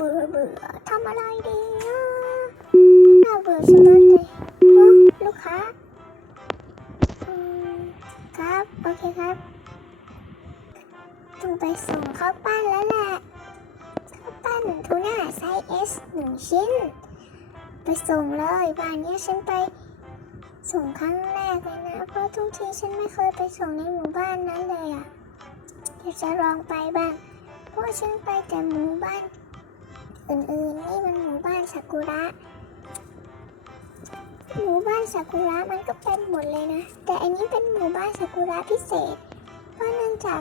เบื่อเบื่อทำอะไรดีอะน่าเบื่อชะมัดเลยลูกค้าครับโอเคครับต้องไปส่งข้าวปั้นแล้วแหละข้าวปั้นทูน่าไซส์ S หนึ่งชิ้น ไปส่งเลยวันนี้ฉันไปส่งครั้งแรกเลยนะ เพราะทุกทีฉันไม่เคยไปส่งในหมู่บ้านนั้นเลยอะเดี๋ยวจะลองไปบ้างเพราะฉันไปแต่หมู่บ้าน อื่นๆ นี่มันหมู่บ้านซากุระ หมู่บ้านซากุระมันก็เป็นหมดเลยนะ แต่อันนี้เป็นหมู่บ้านซากุระพิเศษ เพราะเนื่องจาก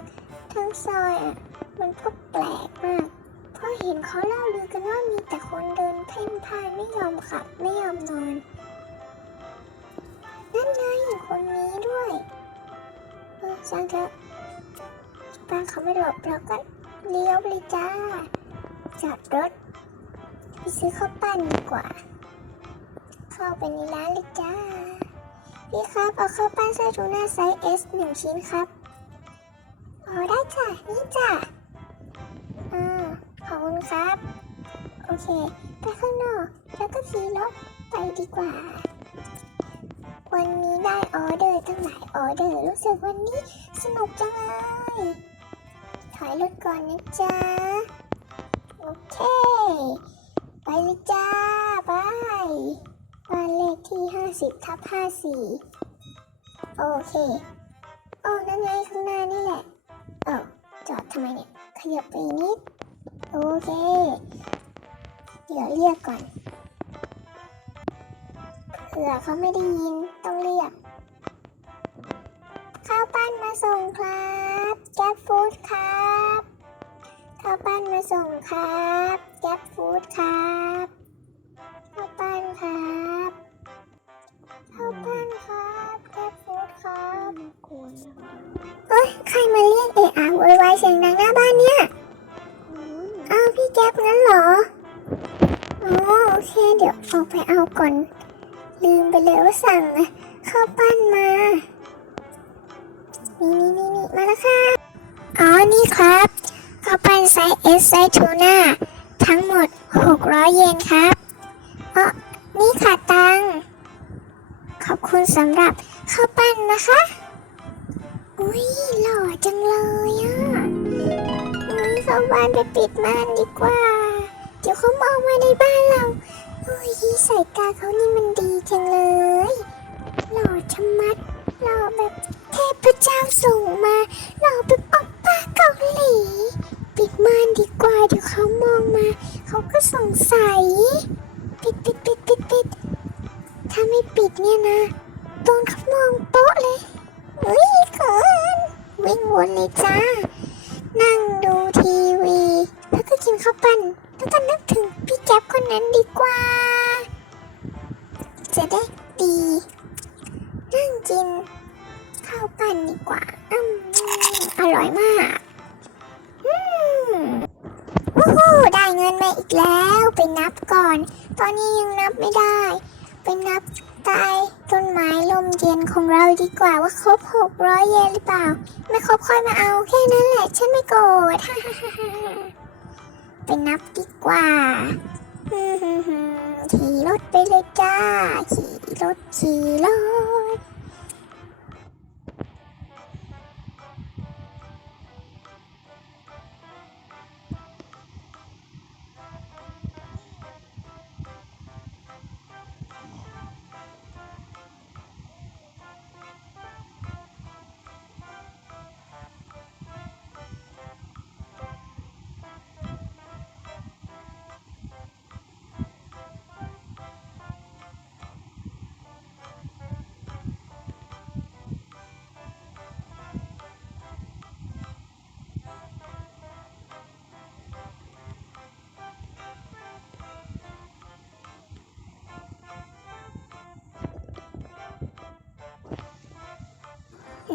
ทั้งซอยอะมันก็แปลกมาก เพราะเห็นเขาเล่าลือกันว่ามีแต่คนเดินเพ่นพ่านไม่ยอมขับไม่ยอมนอน นั่นไงคนนี้ด้วยเออช่างเถอะป้าเขาไม่หลบเราก็เลี้ยวเลยจ้า จอดรถ ซื้อข้าวปั้นดีกว่า เข้าไปในร้านเลยจ้า พี่ครับเอาข้าวปั้นไส้ทูน่าไซส์ S หนึ่งชิ้นครับอ๋อได้จ้ะนี่จ้ะอ่าขอบคุณครับ โอเค ไปข้างนอกแล้วก็ขี่รถไปดีกว่า วันนี้ได้ออเดอร์ตั้งหลายออเดอร์รู้สึกวันนี้สนุกจังเลยถอยรถก่อนนะจ๊ะ โอเค ไปเลยจ้าบายบ้านเลขที่ 50ทับ54 โอเค โอ้นั่นไงข้างหน้านี่แหละ เอ้าจอดทำไมเนี่ย ขยับไปนิด โอเค เดี๋ยวเรียกก่อน เผื่อเขาไม่ได้ยินต้องเรียก ข้าวปั้นมาส่งครับ แก๊ปฟู้ดครับ มาส่งครับแก๊ปฟู้ดครับข้าวปั้นครับข้าวปั้นครับแก๊ปฟู้ดครับเฮ้ยใครมาเรียกเอะอะโวยวายเสียงดังหน้าบ้านเนี่ยอ้าวพี่แก๊ปงั้นเหรออ๋อโอเคเดี๋ยวออกไปเอาก่อน ลืมไปเลยว่าสั่งข้าวปั้นมา นี่นี่นี่นี่มาแล้วค่ะอ๋อนี่ครับ ข้าวปั้นไซส์ S ไซส์ทูน่าทั้งหมด 600 เยนครับเออนี่ค่ะตัง ขอบคุณสำหรับข้าวปั้นนะคะ อุ้ยหล่อจังเลยอะอุ้ยเข้าบ้านไปปิดม่านดีกว่า เดี๋ยวเขามองมาในบ้านเราอุ้ยสายตาเขานี่มันดีจังเลย หล่อชะมัด หล่อแบบเทพเจ้าส่งมา ม่านดีกว่า เดี๋ยวเขามองมา เขาก็สงสัย ปิดปิดปิดปิดปิดถ้าไม่ปิดเนี่ยนะโดนเขามองโป๊ะเลยเฮ้ยเขินวิ่งวนเลยจ้า นั่งดูทีวี แล้วก็กินข้าวปั้นแล้วก็นึกถึงพี่แก๊ปคนนั้นดีกว่า จะได้ดี นั่งกินข้าวปั้นดีกว่าอืมอร่อยมาก กแล้วไปนับก่อน ตอนนี้ยังนับไม่ได้ ไปนับใต้ต้นไม้ลมเย็นของเราดีกว่าว่าครบหกร้อยเยนหรือเปล่า ไม่ครบค่อยมาเอาแค่นั้นแหละ ฉันไม่โกรธไปนับดีกว่าขี่รถไปเลยจ้า ขี่รถขี่รถ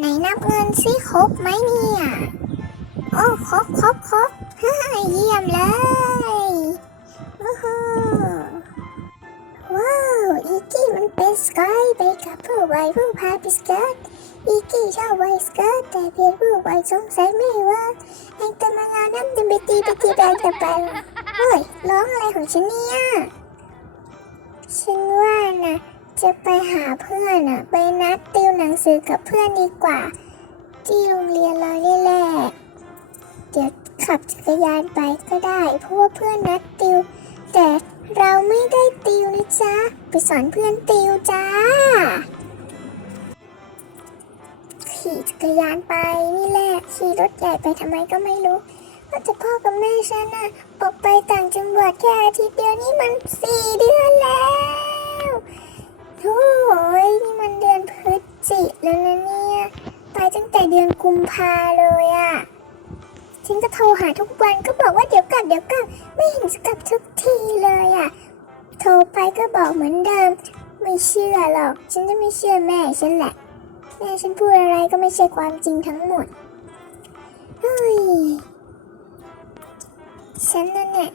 ไหนนับเงินซิครบไหมเนี่ย โอ้ครบครบครบฮ่าเยี่ยมเลยวู้ฮู้ว้าวอีกี้มันเป็นสกายไปกับผู้ไวผู้พาพิสเกิร์ตอีกี้ชอบไวสเกิร์ตแต่เพียงผู้ไวสงสัยไม่ว่าไอ้ตมางาน้ำจะไปตีไปตีแดงแต่ไปเฮ้ยร้องอะไรของฉันเนี่ยฉันว่านะ จะไปหาเพื่อนอะไปนัดติวหนังสือกับเพื่อนดีกว่า ที่โรงเรียนเรานี่แหละเดี๋ยวขับจักรยานไปก็ได้ เพราะว่าเพื่อนนัดติว แต่เราไม่ได้ติวนะจ๊ะ ไปสอนเพื่อนติวจ้า ขี่จักรยานไปนี่แหละขี่รถใหญ่ไปทำไมก็ไม่รู้ว่าแต่พ่อกับแม่ฉันน่ะออกไปต่างจังหวัดแค่อาทิตย์เดียวนี่มันสี่เดือนแล้ว โอ้ยนี่มันเดือนพฤศจิแล้วนะเนี่ย ไปตั้งแต่เดือนกุมภาเลยอะฉันจะโทรหาทุกวันก็บอกว่าเดี๋ยวกลับเดี๋ยวกลับไม่เห็นจะกลับทุกทีเลยอะ่ะ โทรไปก็บอกเหมือนเดิม ไม่เชื่อหรอก ฉันจะไม่เชื่อแม่ฉันแหละ แม่ฉันพูดอะไรก็ไม่ใช่ความจริงทั้งหมด เฮ้ย ฉันนั่นแหละ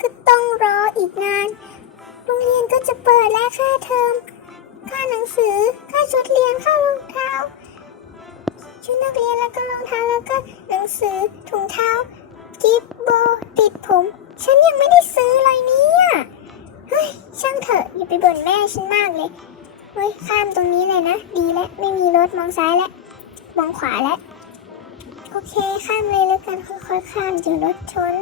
ก็ต้องรออีกนานโรงเรียนก็จะเปิดแล้วค่าเทอม ค่าหนังสือ ค่าชุดเรียน ค่ารองเท้า ชุดนักเรียนแล้วก็รองเท้าแล้วก็หนังสือ ถุงเท้า กิฟโบ ติดผม ฉันยังไม่ได้ซื้อเลยเนี่ยเฮ้ย ช่างเถอะ อย่าไปบ่นแม่ฉันมากเลย เฮ้ย ข้ามตรงนี้เลยนะ ดีแล้ว ไม่มีรถมองซ้ายแล้ว มองขวาแล้ว โอเค ข้ามเลยแล้วกัน ค่อยๆ ข้ามเดี๋ยวรถชน